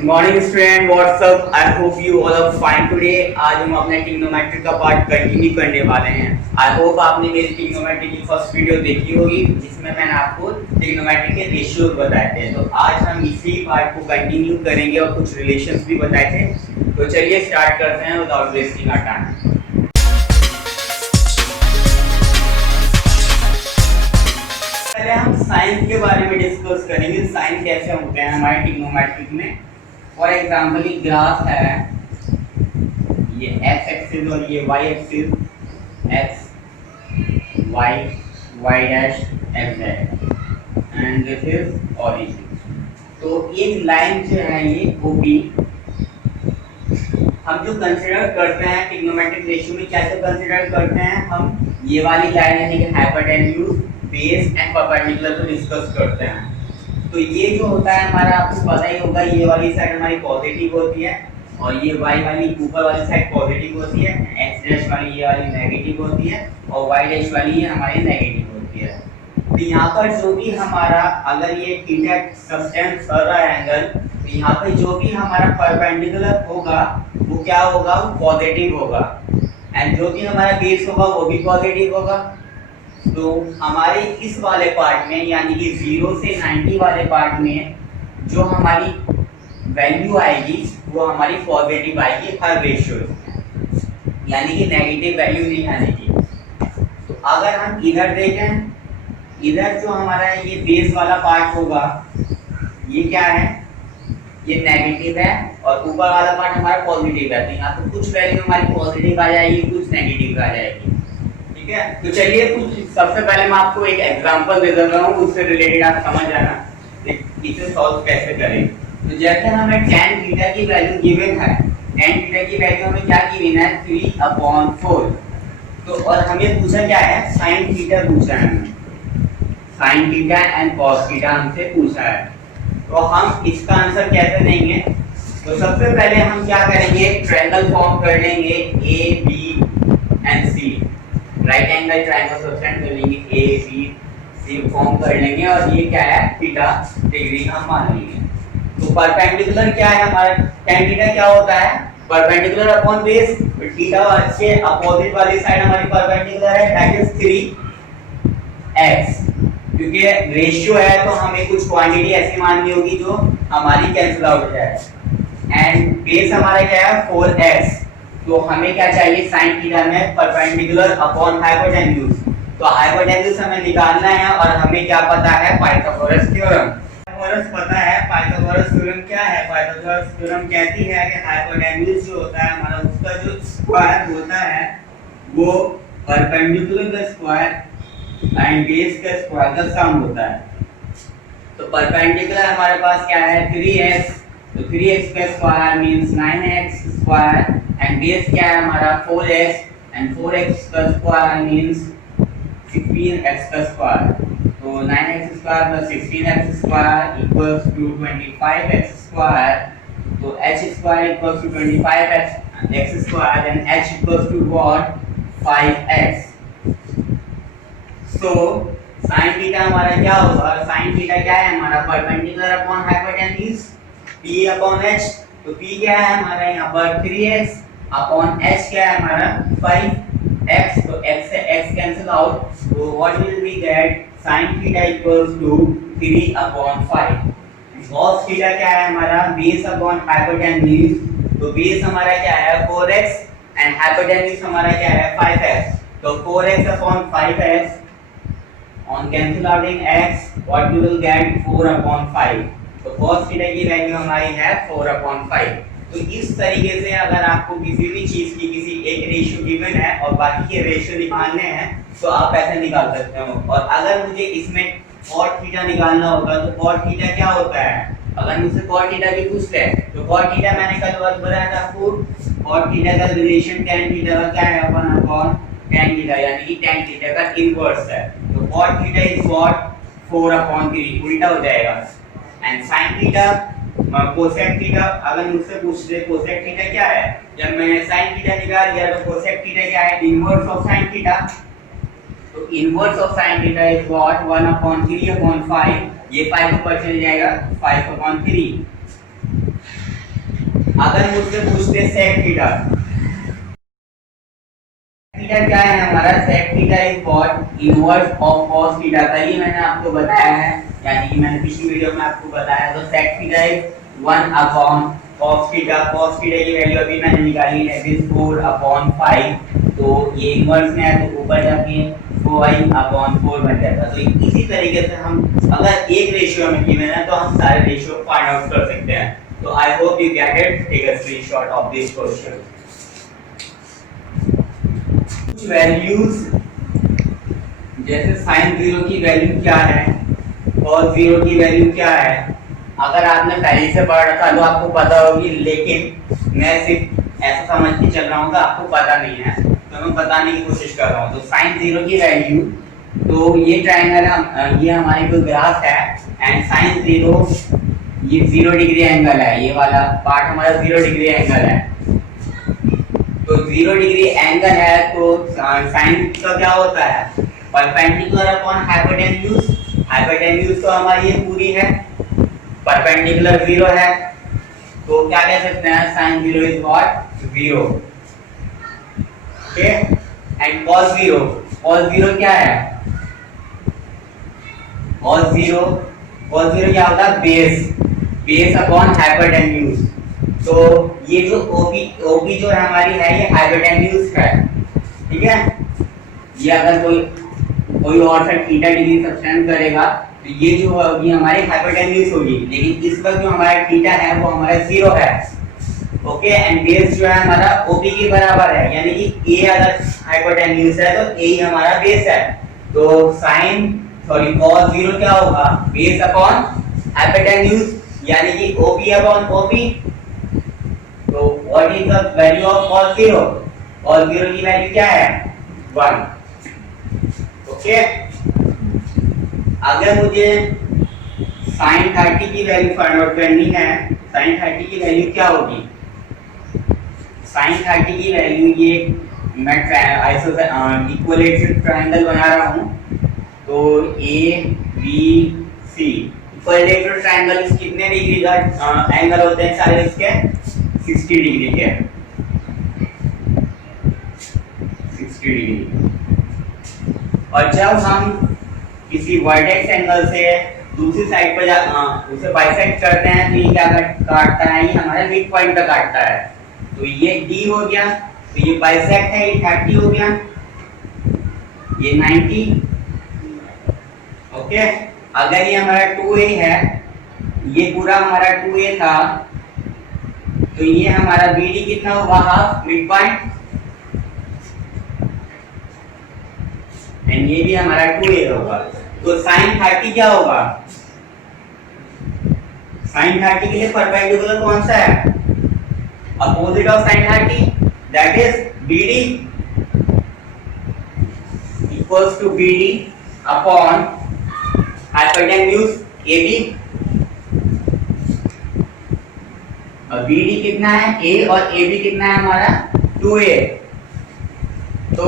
Morning student, what's up. I hope you all are fine today. आज हम अपने trigonometry का पार्ट कंटिन्यू करने वाले हैं। आई होप आपने मेरी ट्रिग्नोमेट्री की फर्स्ट वीडियो देखी होगी जिसमें मैंने आपको ट्रिग्नोमेट्री के रेशियोज बताए थे। तो आज हम इसी पार्ट को कंटिन्यू करेंगे और कुछ रिलेशंस भी बताए थे। तो चलिए स्टार्ट करते हैं विदाउट वेस्टिंग आवर टाइम। पहले हम साइन के बारे में डिस्कस करेंगे। साइन कैसे होते हैं हमारे ट्रिग्नोमेट्री में। फॉर एग्जाम्पल ये ग्राफ है, ये एक्स एक्सिस और ये Y axis, X Y Y dash X dash and this is origin. तो एक लाइन जो है ये ओबी हम जो कंसीडर करते हैं ट्रिग्नोमेट्रिक रेशियो में, क्या कंसीडर करते हैं हम ये वाली लाइन यानी कि हाइपोटेन्यूज, बेस एंड परपेंडिकुलर को डिस्कस करते हैं। तो ये जो होता है हमारा, आपको पता ही होगा, ये वाली साइड हमारी पॉजिटिव होती है और ये वाई वाली ऊपर वाली साइड पॉजिटिव होती है, एक्स डैश वाली ये वाली नेगेटिव होती है और वाई डैश वाली ये हमारी नेगेटिव होती है। तो यहाँ पर जो भी हमारा, अगर ये थीटा सब्सटेंस कर रहा है एंगल, तो यहाँ पे जो भी हमारा परपेंडिकुलर होगा वो क्या होगा, वो पॉजिटिव होगा एंड जो भी हमारा बेस होगा वो भी पॉजिटिव होगा। तो हमारे इस वाले पार्ट में यानी कि 0 से 90 वाले पार्ट में जो हमारी वैल्यू आएगी वो हमारी पॉजिटिव आएगी हर रेशियो में, यानी कि नेगेटिव वैल्यू नहीं आएगी। तो अगर हम इधर देखें, इधर जो हमारा ये बेस वाला पार्ट होगा ये क्या है, ये नेगेटिव है और ऊपर वाला पार्ट हमारा पॉजिटिव है। तो यहाँ पे कुछ वैल्यू हमारी पॉजिटिव आ जाएगी, कुछ नेगेटिव आ जाएगी। ठीक है, तो चलिए कुछ सबसे पहले मैं आपको एक एग्जांपल दे देता हूँ, उससे रिलेटेड आप समझ जाना इसे सॉल्व कैसे करें। तो जैसे हमें tan थीटा की वैल्यू गिवन है, tan थीटा की वैल्यू हमें क्या गिवन है, 3/4। तो और हमें पूछा क्या है, sin थीटा पूछा है हमें, sin theta and cos theta हमसे पूछा है। तो हम इसका आंसर कैसे देंगे, तो सबसे पहले हम क्या करेंगे, ट्रायंगल फॉर्म कर लेंगे A B and C, right angle triangle subtend कर लेंगे, ए बी सी फॉर्म कर लेंगे और ये क्या है, थीटा डिग्री हम मान लेंगे। तो परपेंडिकुलर क्या है हमारा, tan थीटा क्या होता है, परपेंडिकुलर अपॉन बेस। तो थीटा के अपोजिट वाली साइड हमारी परपेंडिकुलर है, दैट इज 3x। क्योंकि रेशियो है तो हमें कुछ क्वांटिटी ऐसी माननी होगी जो हमारी कैंसिल आउट हो जाए। एंड बेस हमारा क्या है, 4x। तो हमें क्या चाहिए, sin थीटा में परपेंडिकुलर अपॉन हाइपोटेन्यूज। तो हाइपोटेन्यूज हमें निकालना है और हमें क्या पता है, पाइथागोरस थ्योरम। पाइथागोरस पता है, पाइथागोरस थ्योरम क्या है, पाइथागोरस थ्योरम कहती है कि हाइपोटेन्यूज जो होता है हमारा, उसका जो स्क्वायर होता है वो परपेंडिकुलर का स्क्वायर एंड बेस का स्क्वायर का सम होता है। तो परपेंडिकुलर हमारे पास क्या है, 3x। तो 3x का square means 9x square and base क्या है हमारा, 4x एंड 4x का स्क्वायर मींस 16x का स्क्वायर। तो 9x square plus 16x square equals to 25x square. तो h square equals to 25x square then h equals to what, 5x। So sin theta हमारा क्या होगा, और sin theta क्या है हमारा, perpendicular upon hypotenuse p upon h। तो p क्या है हमारा यहाँ पर 3x अपॉन h क्या है हमारा 5x। तो x से x कैंसिल आउट, तो what will we get, sin theta equals to 3/5। cos theta क्या है हमारा, बेस अपॉन हाइपोटेन्यूज। तो बेस हमारा क्या है 4x एंड हाइपोटेन्यूज हमारा क्या है 5x। तो 4x upon 5x on cancel outing x, what we will get, 4/5। तो cos थीटा की वैल्यू हमारी है 4/5। तो इस तरीके से अगर आपको किसी भी चीज की किसी एक रेशियो गिवन है और बाकी के रेशियो निकालने हैं तो आप ऐसे निकाल सकते हो। और अगर मुझे इसमें cot थीटा निकालना होगा तो cot थीटा क्या होता है, अगर मुझसे cot थीटा भी पूछ ले तो cot थीटा मैंने कल बात बताया था आपको, cot थीटा का रिलेशन tan थीटा का क्या है, 1/tan थीटा, यानी कि tan थीटा का इनवर्स है। तो cot थीटा इज व्हाट, 4/3, उल्टा हो जाएगा। And sin theta, cosec theta अगर मुझसे पूछ ले cosec थीटा क्या है, जब मैंने sin थीटा निकाल लिया तो cosec थीटा क्या है, इनवर्स ऑफ sin थीटा। तो inverse of sin theta is what, 1/3/5। ये 5 ऊपर चले जाएगा, 5/3। अगर मुझसे पूछते सेक थीटा, थीटा क्या है हमारा, sec theta is what inverse of cos theta का, ये मैंने आपको बताया है, यानी कि मैंने पिछली वीडियो में आपको बताया। तो sec theta is 1 upon cos theta, cos theta की वैल्यू अभी मैंने निकाली है, इट इज 4 अपॉन 5, तो ये इनवर्स में है तो ऊपर जाके 5 अपॉन 4 बन जाता है। तो इसी तरीके से हम अगर एक रेशियो में गिवन है तो हम सारे रेशियो फाइंड आउट कर सकते हैं। तो I hope you get it, take a screenshot of this question. कुछ वैल्यूज जैसे sin 0 की वैल्यू क्या है, cos 0 की वैल्यू क्या है, अगर आपने पहले से पढ़ा था तो आपको पता होगी, लेकिन मैं सिर्फ ऐसा समझ के चल रहा हूँ कि आपको पता नहीं है, तो मैं बताने की कोशिश कर रहा हूँ। तो sin 0 की वैल्यू, तो ये ट्रायंगल, ये हमारी कोई ग्राफ है, एंड sin 0 ये 0 डिग्री एंगल है, ये वाला पार्ट हमारा 0 डिग्री एंगल है। तो 0 डिग्री एंगल है तो साइन का क्या होता है, परपेंडिकुलर अपॉन हाइपोटेन्यूज। हाइपोटेन्यूज तो हमारी ये पूरी है, परपेंडिकुलर 0 है, तो क्या कह सकते हैं, sine 0 is what 0। Okay, and cos 0, cos 0 क्या है, cos 0 क्या होता है, बेस अपॉन हाइपोटेन्यूज। तो ये जो OP जो है हमारी है, ये हाइपोटेन्यूज है, ठीक है। ये अगर कोई और सा थीटा डिग्री सब्सटेंस करेगा तो ये जो होगी हमारी हाइपोटेन्यूज होगी, लेकिन इस वक्त जो हमारा थीटा है वो हमारा 0 है। ओके, एंड बेस जो है हमारा OP के बराबर है, यानी कि A अगर हाइपोटेन्यूज है तो A ही हमारा बेस है। तो cos 0 क्या होगा, बेस अपॉन हाइपोटेन्यूज, यानी कि OP अपॉन OP। तो what is the value of cos 0? cos 0 की वैल्यू क्या है, 1। ओके, अगर मुझे sin 30 की वैल्यू फाइंड आउट करनी है, sin 30 की वैल्यू क्या होगी, sin 30 की वैल्यू, ये मैं इक्विलेटरल ट्रायंगल बना रहा हूं, तो ABC इक्विलेटरल ट्रायंगल कितने डिग्री का एंगल होते हैं सारे इसके, 60 डिग्री के, 60 डिग्री। और जब हम किसी वर्टेक्स एंगल से दूसरी साइड पर उसे बाइसेक्ट करते हैं तो ये क्या काटता है, ये हमारे मिड पॉइंट पे काटता है। तो ये D हो गया, तो ये बाइसेक्ट है, ये 30 हो गया, ये 90। ओके, अगर ये हमारा 2A है, ये पूरा हमारा 2A था, तो ये हमारा BD कितना होगा, हाफ मिड पॉइंट, एंड ये भी हमारा 2A होगा। तो sin 30 क्या होगा, sin 30 के लिए परपेंडिकुलर कौन सा है, opposite of sin 30, that is BD equals to BD upon hypotenuse AB। और BD कितना है, A, और AB कितना है हमारा 2A। तो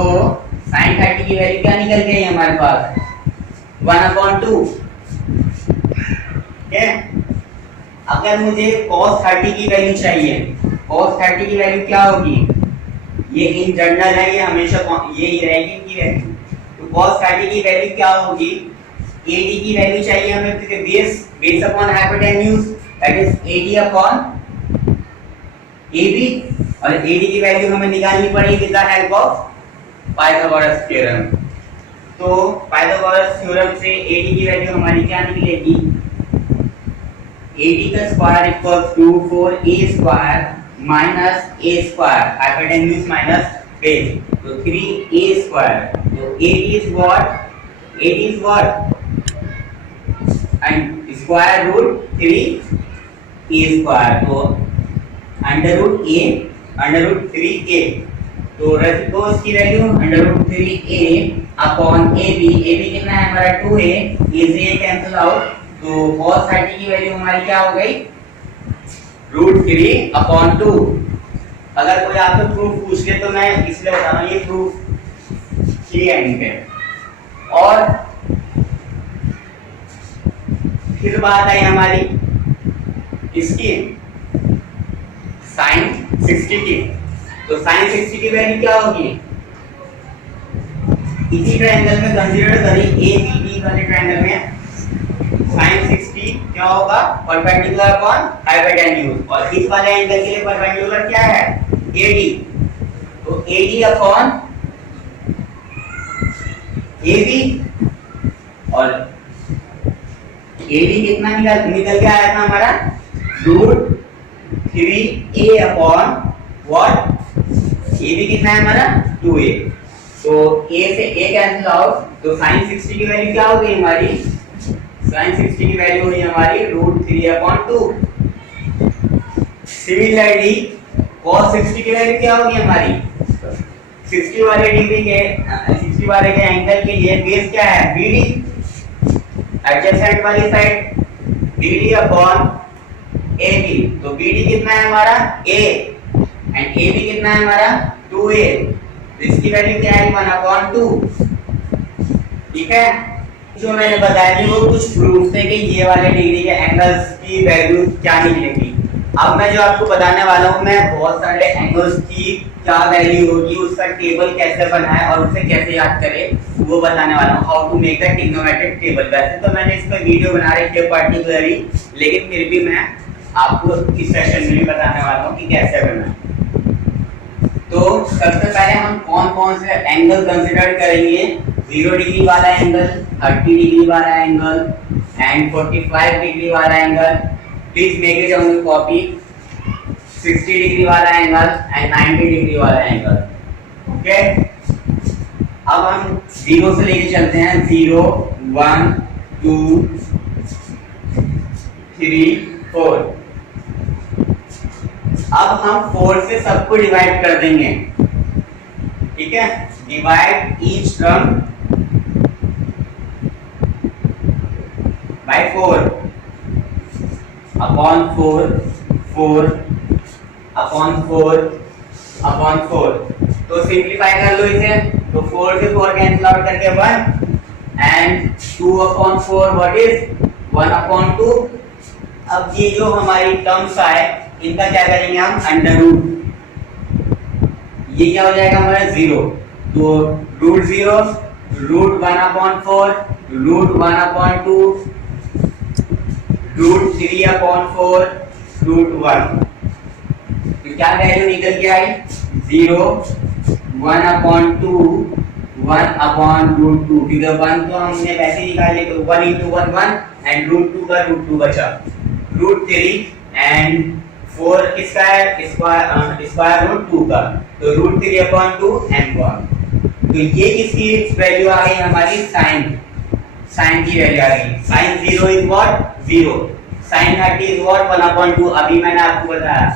sin 30 की वैल्यू क्या निकल गई हमारे पास, 1/2। ठीक है, अगर मुझे cos 30 की वैल्यू चाहिए, cos 30 की वैल्यू क्या होगी, ये इन जनरल है, ये हमेशा यही रहेगी इनकी वैल्यू। तो cos 30 की वैल्यू क्या होगी, AD की वैल्यू चाहिए हमें, क्योंकि base upon hypotenuse, that is AD upon AB, और AD की वैल्यू हमें निकालनी पड़ेगी with the help of Pythagoras theorem. तो पाइथागोरस थ्योरम से AD की वैल्यू हमारी क्या निकलेगी, AD का square equals to 4A square minus A square, hypotenuse minus base, तो 3A स्क्वायर। तो AD is what, and square root 3A square, तो अंडर रूट 3A, तो रेसिप्रोकल की value under root 3A upon AB कितना है हमारा 2A, A से A cancel out, तो cos 30 की वैल्यू हमारी क्या हो गई, √3/2। अगर कोई आपसे प्रूफ पूछ ले तो मैं इसलिए बता रहा हूं, ये प्रूफ की एंड पे। और फिर बात आई हमारी इसकी साइन 60 की। तो साइन 60 की वैल्यू क्या होगी? इसी ट्रायंगल में कंसीडर करें एबीडी वाले ट्रायंगल में sin 60 क्या होगा? परपेंडिकुलर अपॉन हाइपोटेन्यूज, और इस वाले एंगल के लिए परपेंडिकुलर क्या है? AD। तो AD अपॉन AB, और AD कितना निकल के आया था हमारा? Root 3a upon what? AB कितना है हमारा? 2a। तो a से a कैंसिल आउट, तो sin 60 की वैल्यू क्या हो गई हमारी? sin 60 की वैल्यू हुई हमारी रूट 3 अपॉन 2। सिमिलरली cos 60 की वैल्यू क्या होगी हमारी? 60 वाले डिग्री के 60 वाले के एंगल के लिए बेस क्या है? BD, एडजेसेंट वाली साइड BD अपॉन AB। तो BD कितना है हमारा? A, एंड AB कितना है हमारा? 2A। तो इसकी वैल्यू क्या है? 1 अपॉन 2। ठीक है, जो मैंने बताया थी वो कुछ प्रूफ थे कि ये वाले डिग्री के एंगल्स की वैल्यू क्या निकलेगी। अब मैं जो आपको बताने वाला हूँ, मैं बहुत सारे एंगल्स की क्या वैल्यू होगी, उसका टेबल कैसे बनाए और उसे कैसे याद करें वो बताने वाला हूँ। How to make the trigonometric table. वैसे तो मैंने इस पर वीडियो बना रखी है पर्टिकुलरली, लेकिन फिर भी मैं आपको इस सेशन में भी बताने वाला हूँ कि कैसे करना है। तो सबसे पहले हम कौन कौन से एंगल कंसीडर करेंगे? 0 डिग्री वाला एंगल, 30 डिग्री वाला एंगल एंड 45 डिग्री वाला angle. Please make it on your copy. 60 degree वाला एंगल एंड 90 डिग्री वाला एंगल। ओके, अब हम 0 से लेके चलते हैं। 0 1 2 3 4। अब हम 4 से सबको डिवाइड कर देंगे। ठीक है, divide each term by 4 upon 4 4 upon 4 upon 4। तो सिंप्लीफाई कर लो इसे। तो 4 से 4 कैंसिल आउट करके 1 and 2 upon 4 what is 1 upon 2। अब ये जो हमारी टर्म्स आए इनका क्या करेंगे हम? Under root. ये क्या हो जाएगा हमारा? 0। तो root 0 root 1 upon 4 root 1 upon 2 root 3 upon 4 root 1। तो क्या वैल्यू निकल के आई? 0 1 अपॉन 2 1 अपॉन रूट 2, क्योंकि 1 तो हमने वैसे निकाले तो 1 into 1 1 एंड रूट 2 का रूट 2 बचा। रूट 3 एंड 4 किसका है? स्क्वायर रूट 2 का। तो रूट 3 अपॉन 2 एंड 1। तो ये किसकी वैल्यू आ गई हमारी? साइन की वैल्यू आ गई। Sine 0 is what? 0। Sine 30 is what? 1 upon 2। अभी मैंने आपको बताया।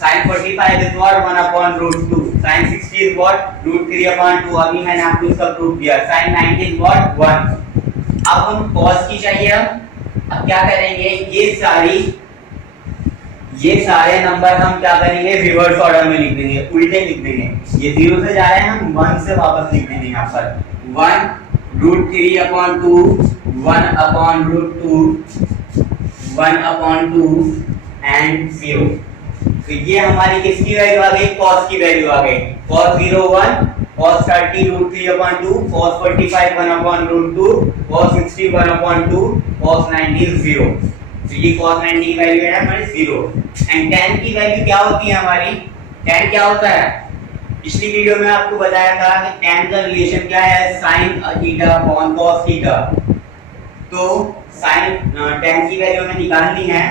Sine 45 is what? 1 upon root 2। Sine 60 is what? Root 3 upon 2। अभी मैंने आपको इसका प्रूफ दिया। Sine 90 is what? 1। अब हम cos की चाहिए। अब क्या करेंगे? ये सारे नंबर हम क्या करेंगे? रिवर्स ऑर्डर में लिख देंगे, उल्टे लिख देंगे। ये 0 से जा रहे हैं, हम 1 से वापस लिख देंगे यहाँ पर। 1 root 3 upon 2 1 upon root 2 1 upon 2 and 0। तो ये हमारी किसकी वैल्यू आ गई? cos की वैल्यू आ गई। cos 0 1, cos 30 root 3 upon 2, cos 45 1 upon root 2, cos 60 1 upon 2, cos 90 0। तो ये cos 90 की वैल्यू है हमारी 0। एंड tan की वैल्यू क्या होती है हमारी? tan क्या होता है? पिछली वीडियो में आपको बताया था कि tan का रिलेशन क्या है? sin theta upon cos theta. तो sin tan की वैल्यू हमें निकालनी है।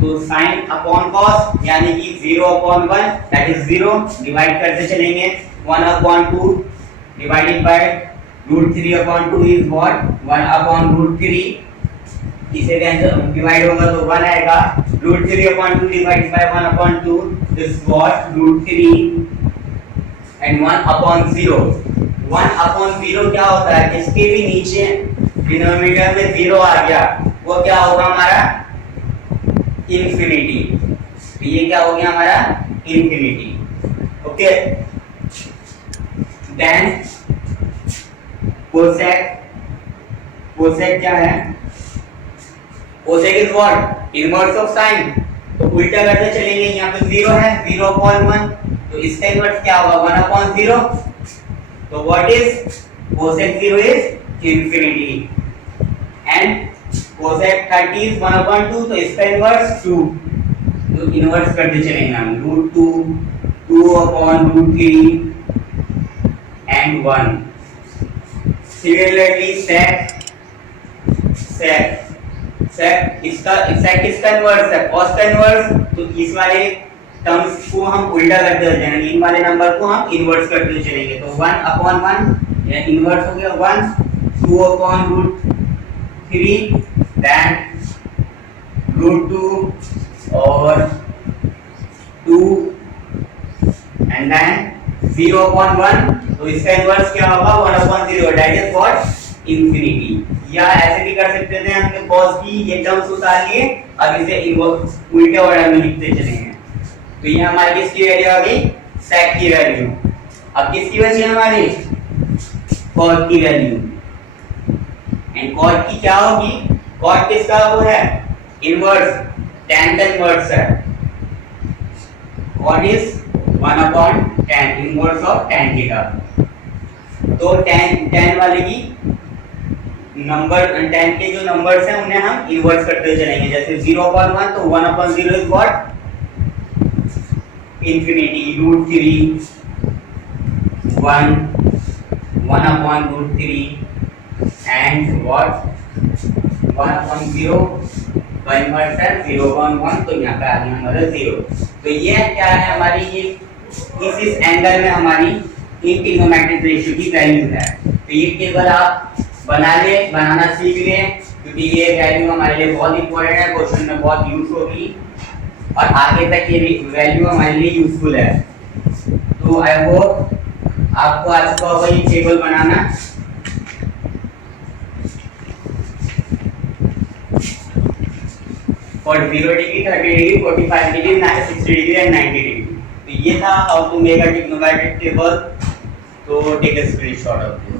तो sin अपॉन cos यानी कि 0 अपॉन 1 दैट इज 0, डिवाइड करते चलेंगे। 1 upon 2 divided by root 3 upon 2 is what? 1 upon root 3। इसे कैंसिल डिवाइड होगा तो 1 आएगा। Root 3 upon 2 divided by 1 upon 2 this what? Root 3 and 1 upon 0। 1 upon 0 क्या होता है? इसके भी नीचे डिनोमिनेटर में 0 आ गया, वो क्या होगा हमारा? इंफिनिटी। तो ये क्या हो गया हमारा? इंफिनिटी। ओके, देन कोसेक क्या है? Cosec is what? Inverse of sine. तो उल्टा करते चलेंगे, यहाँ पे 0 है, 0/1, तो इसका इनवर्स क्या होगा 1/0। तो what is cosec 0 is infinity and cosec 30 is 1/2, तो इसका इनवर्स 2। तो इनवर्स करते चलेंगे हम √2, 2/√3 एंड 1। सिमिलरली sec इसका किसका इनवर्स है, cos का इनवर्स। तो इस वाले टर्म्स को हम उल्टा करते चलेंगे, इन वाले नंबर को हम इनवर्स करते चलेंगे। तो 1/1 या इनवर्स हो गया 1, 2/√3 देन √2 और 2 एंड देन 0/1। तो इसका इनवर्स क्या होगा 1/0, दैट इज व्हाट इंफिनिटी। या ऐसे भी कर सकते थे, हमने cos की ये टर्म्स उतार लिए, अब इसे इनवर्स उल्टे ऑर्डर में लिखते चलेंगे। तो ये हमारी किसकी वैल्यू आ गई, sec की वैल्यू। अब किसकी बची हमारी, cot की वैल्यू। एंड cot की क्या होगी, cot किसका वो है इनवर्स, tan का इनवर्स है। cot is 1/tan, inverse of tan theta. तो tan वाले की नंबर, tan के जो नंबर्स हैं उन्हें हम इनवर्स करते चलेंगे। जैसे 0/1 तो 1/0 is what infinity, √3 1, 1/√3 and what 1/0 का इनवर्स है 0/1, तो यहाँ पे आ गया हमारा 0। तो ये क्या है हमारी, ये इस एंगल में हमारी इन ट्रिग्नोमेट्रिक रेशियो की वैल्यू है। तो ये टेबल आप बनाना सीख लें, क्योंकि ये वैल्यू हमारे लिए बहुत इंपॉर्टेंट है, क्वेश्चन में बहुत यूज होगी और आगे तक ये वैल्यू हमारे लिए यूजफुल है। तो आई होप आपको आ चुका होगा ये टेबल बनाना। For 0 degree, 30 degree, 45 degree, 60 degree and 90 degree. तो ये था how to make a trigonometric table. तो take a screenshot of this.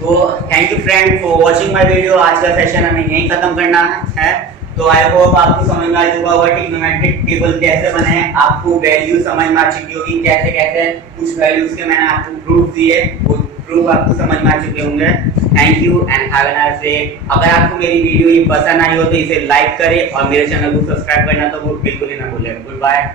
तो thank you friend for watching my video. आज का सेशन हमें यहीं खत्म करना है। तो आई होप आपको समझ में आ चुका होगा ट्रिग्नोमेट्रिक टेबल कैसे बने, आपको वैल्यू समझ में आ चुकी होगी, कैसे कैसे कुछ वैल्यूज के मैंने आपको प्रूफ दिए, वो प्रूफ आपको समझ में आ चुके होंगे। Thank you and have a nice day. अगर आपको मेरी वीडियो ये पसंद आई हो तो इसे लाइक करें और मेरे चैनल को सब्सक्राइब करना तो वो बिल्कुल ही ना भूलें। Good bye.